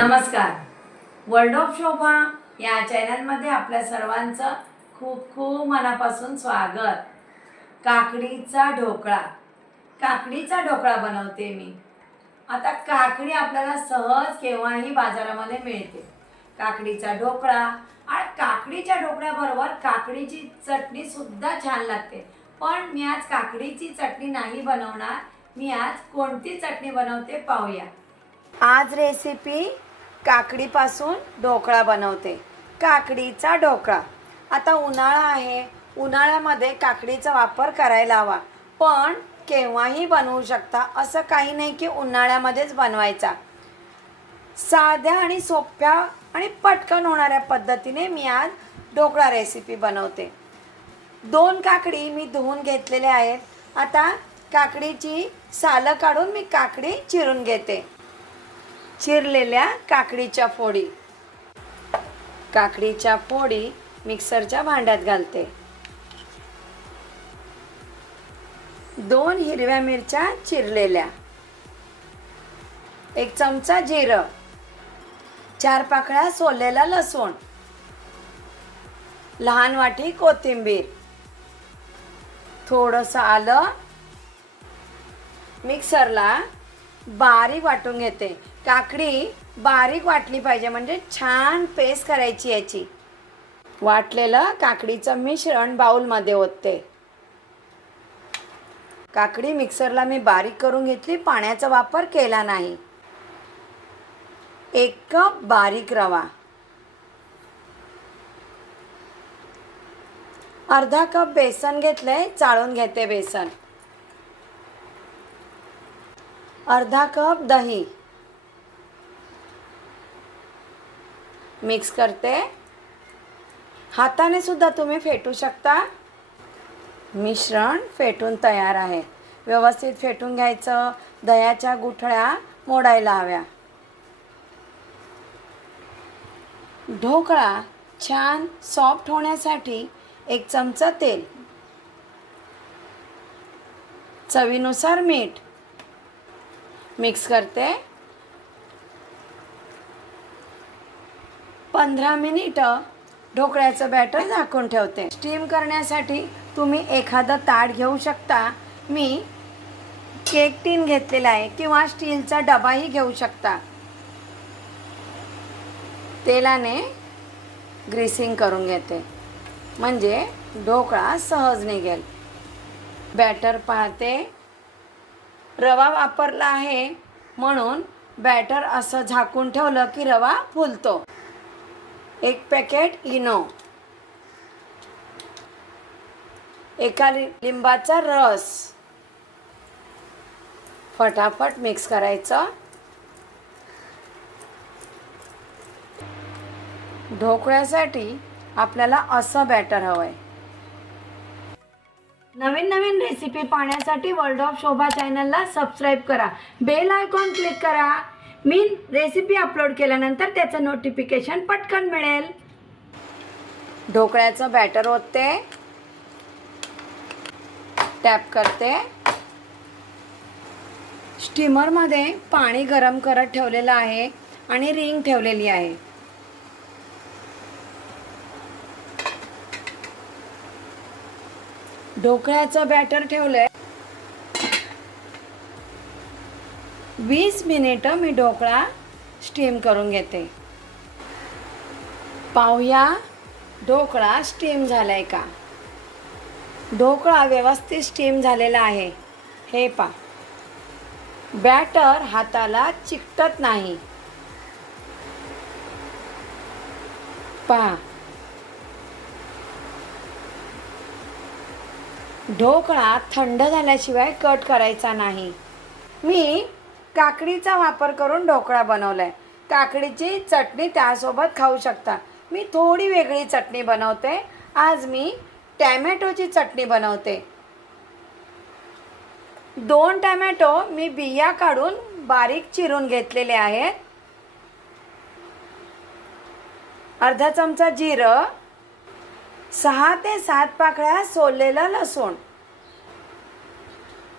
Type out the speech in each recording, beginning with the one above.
नमस्कार. World of शोभा या चॅनलमध्ये आपल्या सर्वांचं खूप खूप मनापासून स्वागत. काकडीचा ढोकळा. काकडीचा ढोकळा बनवते मी. आता काकडी आपल्याला सहज केव्हाही बाजारामध्ये मिळते. काकडीचा ढोकळा आणि काकडीच्या ढोकळ्याबरोबर काकडीची चटणीसुद्धा छान लागते. पण मी आज काकडीची चटणी नाही बनवणार. मी आज कोणती चटणी बनवते पाहूया. आज रेसिपी काकडीपासून ढोकळा बनवते. काकडीचा ढोकळा. आता उन्हाळा आहे. उन्हाळ्यामध्ये काकडीचा वापर करायला हवा. पण केव्हाही बनवू शकता. असं काही नाही की उन्हाळ्यामध्येच बनवायचा. साध्या आणि सोप्या आणि पटकन होणाऱ्या पद्धतीने मी आज ढोकळा रेसिपी बनवते. दोन काकडी मी धुवून घेतलेल्या आहेत. आता काकडीची सालं काढून मी काकडी चिरून घेते. चिरलेल्या काकडीच्या फोडी. काकडीच्या फोडी मिक्सरच्या भांड्यात घालते. दोन हिरव्या मिरच्या चिरलेल्या. एक चमचा जिरं. चार पाकळ्या सोललेला लसूण. लहान वाटी कोथिंबीर. थोडंसं आलं. मिक्सरला बारीक वाटून घेते. काकडी बारीक वाटली पाहिजे म्हणजे छान पेस्ट करायची याची. वाटलेलं काकडीचं मिश्रण बाउलमध्ये ओतते. काकडी मिक्सरला मी बारीक करून घेतली पाण्याचा वापर केला नाही. एक कप बारीक रवा. अर्धा कप बेसन घेतलंय चाळून घेते बेसन. अर्धा कप दही. मिक्स करते. हाताने सुद्धा तुम्ही फेटू शकता. मिश्रण फेटून तयार आहे. व्यवस्थित फेटून घ्यायचं. दह्याच्या गुठळ्या मोडायला हव्या. ढोकळा छान सॉफ्ट होण्यासाठी एक चमचा तेल. चवीनुसार मीठ मिक्स करते. पंधरा मिनिटं ढोकळ्याचं बॅटर झाकून ठेवते. स्टीम करण्यासाठी तुम्ही एखादं ताट घेऊ शकता. मी केक टीन घेतलेला आहे किंवा स्टीलचा डबाही घेऊ शकता. तेलाने ग्रीसिंग करून घेते. म्हणजे ढोकळा सहज निघेल. बॅटर पाहते. रवा वापरला आहे म्हणून बॅटर असं झाकून ठेवलं की रवा फुलतो. एक पॅकेट इनो. एका लि लिंबाचा रस. फटाफट मिक्स करायचं. ढोकळ्यासाठी आपल्याला असं बॅटर हवं आहे नवीन नवीन रेसिपी पाहण्यासाठी वर्ल्ड ऑफ शोभा चॅनलला सबस्क्राईब करा. बेल आयकॉन क्लिक करा. मी रेसिपी अपलोड केल्यानंतर त्याचं नोटिफिकेशन पटकन मिळेल. ढोकळ्याचं बॅटर ओतते. टॅप करते. स्टीमरमध्ये पाणी गरम करत ठेवलेलं आहे आणि रिंग ठेवलेली आहे. ढोकळ्याचं बॅटर ठेवलंय. वीस मिनिटं मी ढोकळा स्टीम करून घेते. पाहूया ढोकळा स्टीम झाला आहे का? ढोकळा व्यवस्थित स्टीम झालेला आहे. हे पा बॅटर हाताला चिकटत नाही. पहा. ढोकळा थंड झाल्याशिवाय कट करायचा नाही. मी काकडीचा वापर करून ढोकळा बनवला आहे काकडीची चटणी त्यासोबत खाऊ शकता. मी थोडी वेगळी चटणी बनवते. आज मी टॅमॅटोची चटणी बनवते. दोन टॅमॅटो मी बिया काढून बारीक चिरून घेतलेले आहेत. अर्धा चमचा जिरं सहा ते सात पाकळ्या सोललेलं लसूण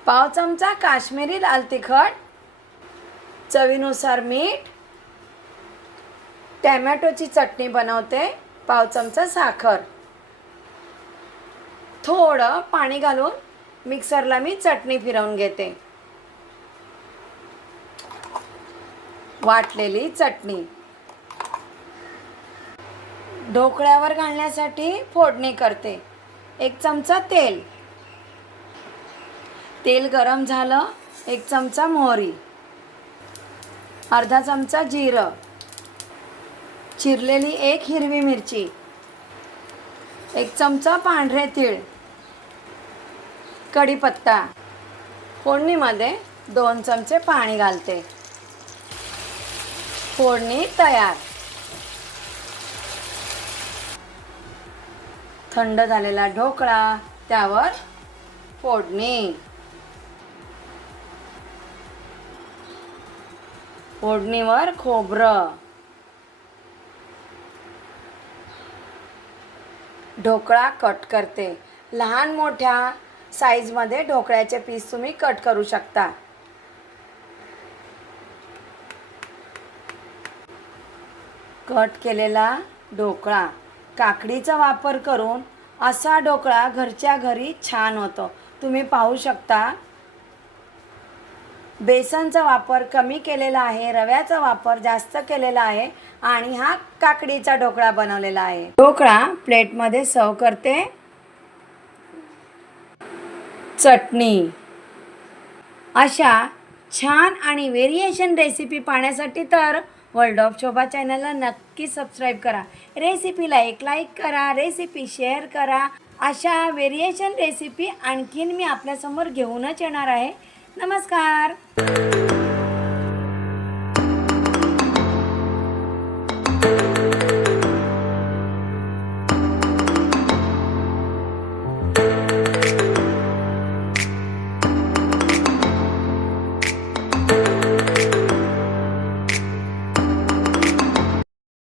पाव चमचा काश्मीरी लाल तिखट चवीनुसार मीठ टॅमॅटोची चटणी बनवते पाव चमचा साखर. थोडं पाणी घालून मिक्सरला मी चटणी फिरवून घेते. वाटलेली चटणी. ढोकळ्यावर घालण्यासाठी फोडणी करते. एक चमचा तेल. तेल गरम झालं एक चमचा मोहरी. अर्धा चमचा जिरं. चिरलेली एक हिरवी मिरची. एक चमचा पांढरे तीळ. कढीपत्ता. फोडणीमध्ये दोन चमचे पाणी घालते. फोडणी तयार. थंड झालेला ढोकळा त्यावर फोडणी. फोडणीवर खोबरं. ढोकळा कट करते. लहान मोठ्या साईजमध्ये ढोकळ्याचे पीस तुम्ही कट करू शकता. कट केलेला ढोकळा. काकडीचा वापर करून असा ढोकळा घरच्या घरी छान होतो. तुम्ही पाहू शकता बेसनचा वापर कमी केलेला आहे रव्याचा वापर जास्त केलेला आहे आणि हा काकडीचा ढोकळा बनवलेला आहे. ढोकळा प्लेटमध्ये सर्व करते. चटणी. अशा छान आणि व्हेरिएशन रेसिपी पाहण्यासाठी तर वर्ल्ड ऑफ शोभा चॅनलला नक्की सबस्क्राईब करा. रेसिपीला एक लाईक करा रेसिपी शेअर करा. अशा व्हेरिएशन रेसिपी आणखीन मी आपल्यासमोर घेऊनच येणार आहे. नमस्कार.